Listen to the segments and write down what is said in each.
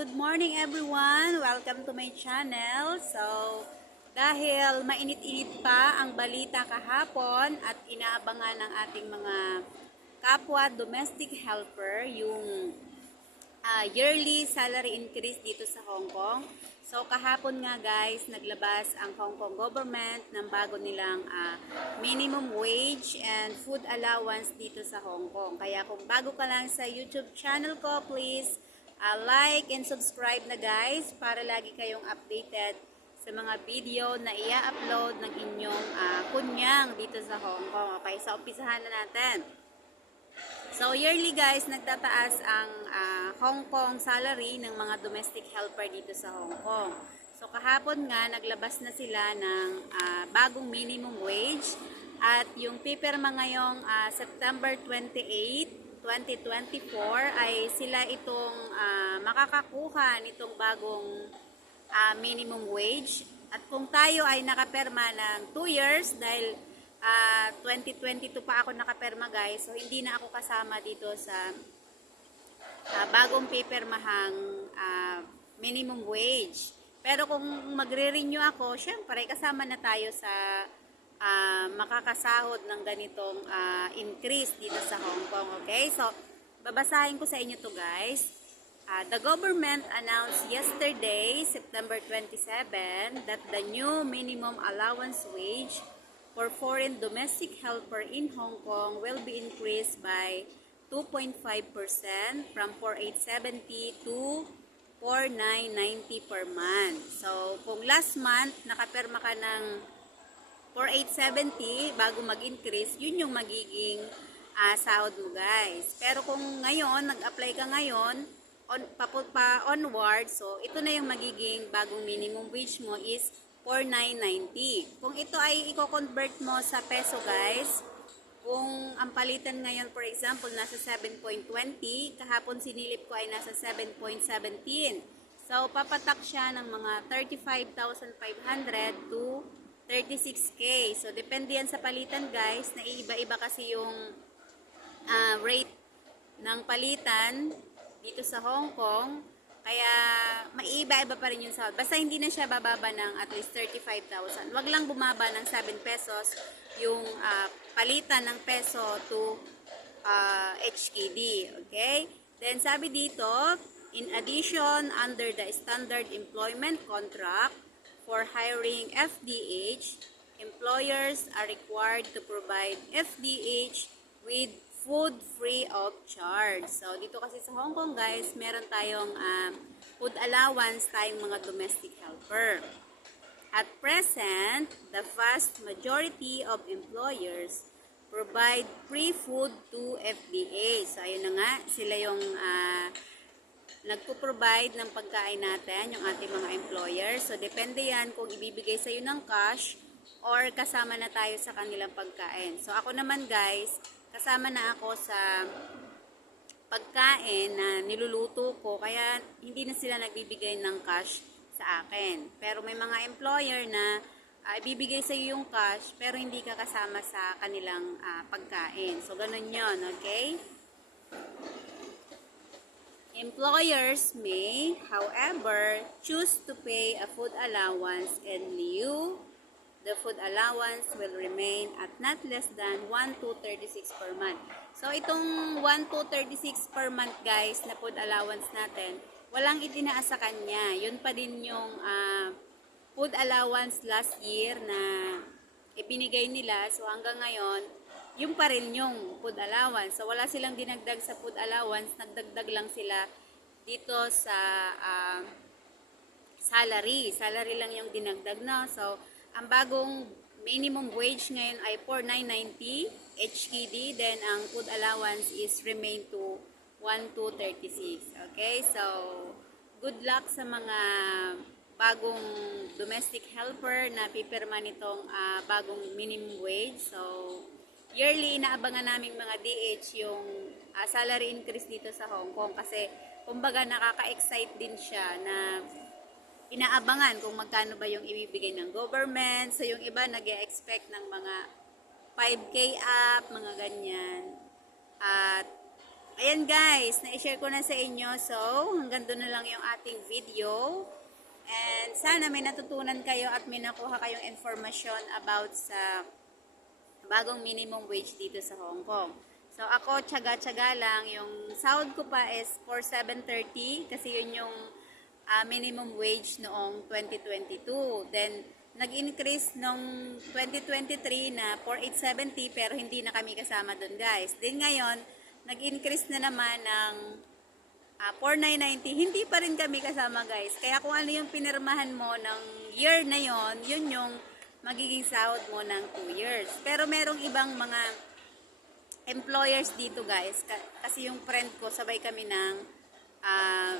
good morning everyone. Welcome to my channel. So, dahil mainit-init pa ang balita kahapon at inaabangan ng ating mga kapwa domestic helper yung ah, yearly salary increase dito sa Hong Kong. So kahapon nga guys, naglabas ang Hong Kong government ng bago nilang ah, minimum wage and food allowance dito sa Hong Kong. Kaya kung bago ka lang sa YouTube channel ko, please ah, like and subscribe na guys para lagi kayong updated sa mga video na ia-upload ng inyong ah, kunyang dito sa Hong Kong. Okay, so umpisahan na natin. So yearly guys, nagtataas ang ah, Hong Kong salary ng mga domestic helper dito sa Hong Kong. So kahapon nga, naglabas na sila ng ah, bagong minimum wage at yung pipirma ngayong ah, September 28, 2024 ay sila itong ah, makakakuha nitong bagong ah, minimum wage. At kung tayo ay nakaperma ng 2 years dahil ah, 2022 pa ako nakaperma guys, so hindi na ako kasama dito sa ah, bagong pipirmahang ah, minimum wage. Pero kung magre-renew ako, syempre kasama na tayo sa ah, makakasahod ng ganitong ah, increase dito sa Hong Kong. Okay? So, babasahin ko sa inyo to guys. Uh, the government announced yesterday, September 27, that the new minimum allowance wage for foreign domestic helper in Hong Kong will be increased by 2.5% from 4,870 to 4,990 per month. So, kung last month nakapirma ka ng 4,870 bago mag-increase, yun yung magiging ah, sahod mo guys. Pero kung ngayon, nag-apply ka ngayon, on, pa, pa onward, so ito na yung magiging bagong minimum wage mo is 4,990. Kung ito ay i-convert mo sa peso guys, kung ang palitan ngayon for example nasa 7.20, kahapon sinilip ko ay nasa 7.17. So papatak siya ng mga 35,500 to 36k. So depende yan sa palitan guys, na iba-iba kasi yung ah, rate ng palitan dito sa Hong Kong. Kaya maiiba-iba pa rin yung sahod. Basta hindi na siya bababa ng at least 35,000. Wag lang bumaba ng 7 pesos yung ah, palitan ng peso to ah, HKD. Okay? Then sabi dito, in addition, under the standard employment contract for hiring FDH, employers are required to provide FDH with food free of charge. So, dito kasi sa Hong Kong, guys, meron tayong um, food allowance tayong mga domestic helper. At present, the vast majority of employers provide free food to FDA. So, ayun na nga, sila yung ah, nagpo-provide ng pagkain natin, yung ating mga employers. So, depende yan kung ibibigay sa iyo ng cash or kasama na tayo sa kanilang pagkain. So, ako naman guys, kasama na ako sa pagkain na niluluto ko, kaya hindi na sila nagbibigay ng cash sa akin. Pero may mga employer na ah, ibibigay sa iyo yung cash, pero hindi ka kasama sa kanilang ah, pagkain. So, ganun yon okay? Employers may, however, choose to pay a food allowance in lieu. The food allowance will remain at not less than 1 to 36 per month. So, itong 1 to 36 per month, guys, na food allowance natin, walang itinaas sa kanya. Yun pa din yung ah, food allowance last year na ibinigay nila. So, hanggang ngayon, yung pa rin yung food allowance. So, wala silang dinagdag sa food allowance. Nagdagdag lang sila dito sa ah, salary. Salary lang yung dinagdag na. So, ang bagong minimum wage ngayon ay 4,990 HKD. Then, ang food allowance is remain to 1 to 36. Okay? So, good luck sa mga bagong domestic helper na pipirma nitong ah, bagong minimum wage. So, yearly inaabangan naming mga DH yung ah, salary increase dito sa Hong Kong kasi kumbaga nakaka-excite din siya na inaabangan kung magkano ba yung ibibigay ng government. So yung iba nag expect ng mga 5K up, mga ganyan. At ayan guys, na-share ko na sa inyo. So, hanggang doon na lang yung ating video. And sana may natutunan kayo at may nakuha kayong information about sa bagong minimum wage dito sa Hong Kong. So ako, tsaga-tsaga lang. Yung sahod ko pa is for 730 kasi yun yung ah, minimum wage noong 2022. Then, nag-increase nung 2023 na 4870 pero hindi na kami kasama dun guys. Then ngayon, nag-increase na naman ng Ah, 4990, hindi pa rin kami kasama guys. Kaya kung ano yung pinirmahan mo ng year na yon, yun yung magiging sahod mo ng 2 years. Pero merong ibang mga employers dito guys. Ka- kasi yung friend ko, sabay kami ng ah,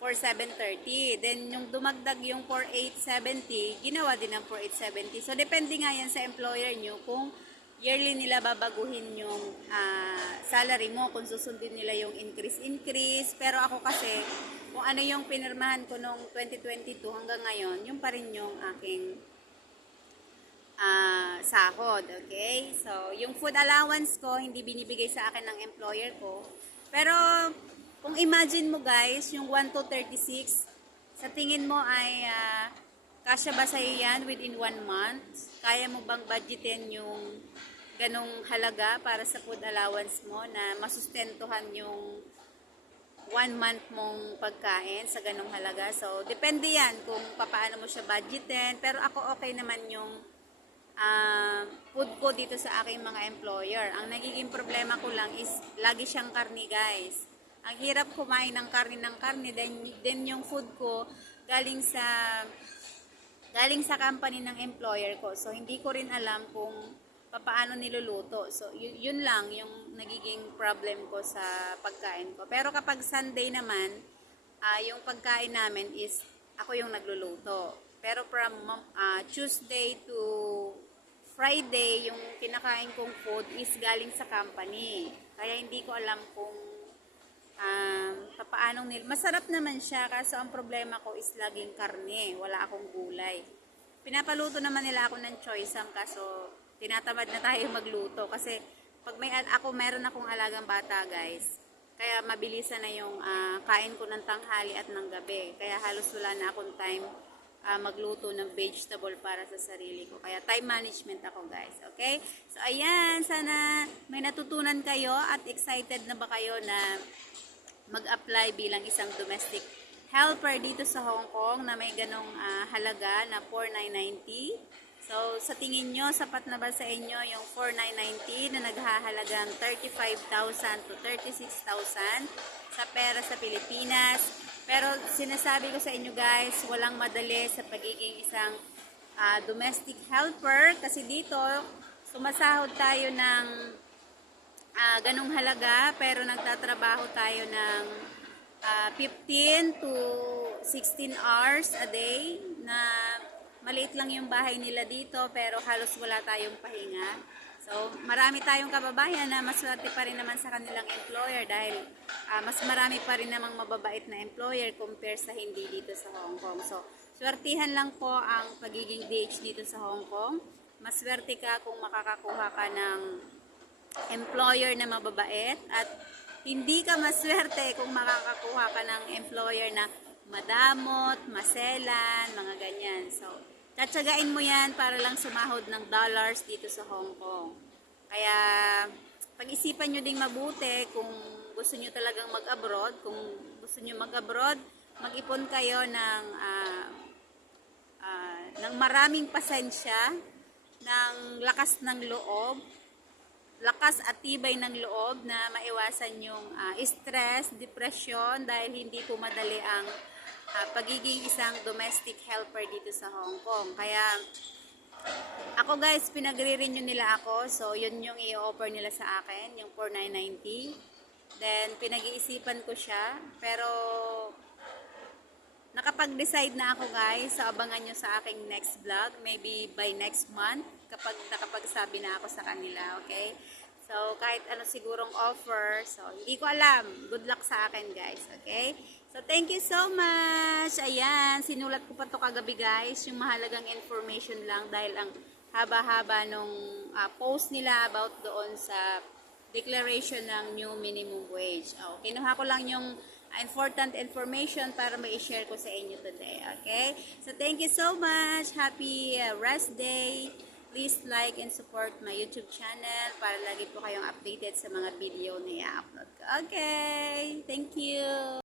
4730. Then yung dumagdag yung 4870, ginawa din ng 4870. So depende nga yan sa employer nyo kung yearly nila babaguhin yung ah, salary mo kung susundin nila yung increase-increase. Pero ako kasi, kung ano yung pinirmahan ko nung 2022 hanggang ngayon, yung pa rin yung aking ah, sahod. Okay? So, yung food allowance ko, hindi binibigay sa akin ng employer ko. Pero, kung imagine mo guys, yung 1 to 36, sa tingin mo ay ah, kasya ba sa'yo yan within one month? Kaya mo bang budgetin yung ganong halaga para sa food allowance mo na masustentuhan yung one month mong pagkain sa ganong halaga. So, depende yan kung paano mo siya budgetin. Pero ako okay naman yung ah, food ko dito sa aking mga employer. Ang nagiging problema ko lang is lagi siyang karni guys. Ang hirap kumain ng karni ng karni. Then, then yung food ko galing sa galing sa company ng employer ko. So, hindi ko rin alam kung paano niluluto. So, yun, yun lang yung nagiging problem ko sa pagkain ko. Pero kapag Sunday naman, ah, yung pagkain namin is ako yung nagluluto. Pero from ah, Tuesday to Friday, yung kinakain kong food is galing sa company. Kaya hindi ko alam kung um, papaanong nil. Masarap naman siya kaso ang problema ko is laging karne, wala akong gulay. Pinapaluto naman nila ako ng choice am kaso tinatamad na tayo magluto kasi pag may ako meron akong alagang bata guys. Kaya mabilisan na yung ah, kain ko ng tanghali at ng gabi. Kaya halos wala na akong time ah, magluto ng vegetable para sa sarili ko. Kaya time management ako guys. Okay? So ayan, sana may natutunan kayo at excited na ba kayo na mag-apply bilang isang domestic helper dito sa Hong Kong na may ganong ah, halaga na 4,990. So, sa tingin nyo, sapat na ba sa inyo yung 4,990 na naghahalagang 35,000 to 36,000 sa pera sa Pilipinas? Pero sinasabi ko sa inyo guys, walang madali sa pagiging isang ah, domestic helper kasi dito sumasahod tayo ng ah, ganong halaga pero nagtatrabaho tayo ng ah, 15 to 16 hours a day na maliit lang yung bahay nila dito pero halos wala tayong pahinga. So, marami tayong kababayan na maswerte pa rin naman sa kanilang employer dahil ah, mas marami pa rin namang mababait na employer compare sa hindi dito sa Hong Kong. So, swertihan lang po ang pagiging DH dito sa Hong Kong. Maswerte ka kung makakakuha ka ng employer na mababait at hindi ka maswerte kung makakakuha ka ng employer na madamot, maselan, mga ganyan. So, tatsagain mo yan para lang sumahod ng dollars dito sa Hong Kong. Kaya, pag-isipan nyo ding mabuti kung gusto nyo talagang mag-abroad, kung gusto nyo mag-abroad, mag-ipon kayo ng, ah, ah, ng maraming pasensya, ng lakas ng loob, lakas at tibay ng loob na maiwasan yung ah, stress, depression dahil hindi po madali ang ah, pagiging isang domestic helper dito sa Hong Kong. Kaya ako guys, pinagre-renew nila ako. So, yun yung i-offer nila sa akin, yung 4990. Then, pinag-iisipan ko siya. Pero, nakapag-decide na ako guys. So, abangan nyo sa aking next vlog. Maybe by next month. Kapag nakapagsabi na ako sa kanila. Okay? So, kahit ano sigurong offer. So, hindi ko alam. Good luck sa akin guys. Okay? So, thank you so much. Ayan, sinulat ko pa to kagabi guys. Yung mahalagang information lang dahil ang haba-haba nung ah, post nila about doon sa declaration ng new minimum wage. Oh, kinuha ko lang yung important information para ma-share ko sa inyo today. Okay? So, thank you so much. Happy uh, rest day. Please like and support my YouTube channel para lagi po kayong updated sa mga video na i-upload. Okay? Thank you.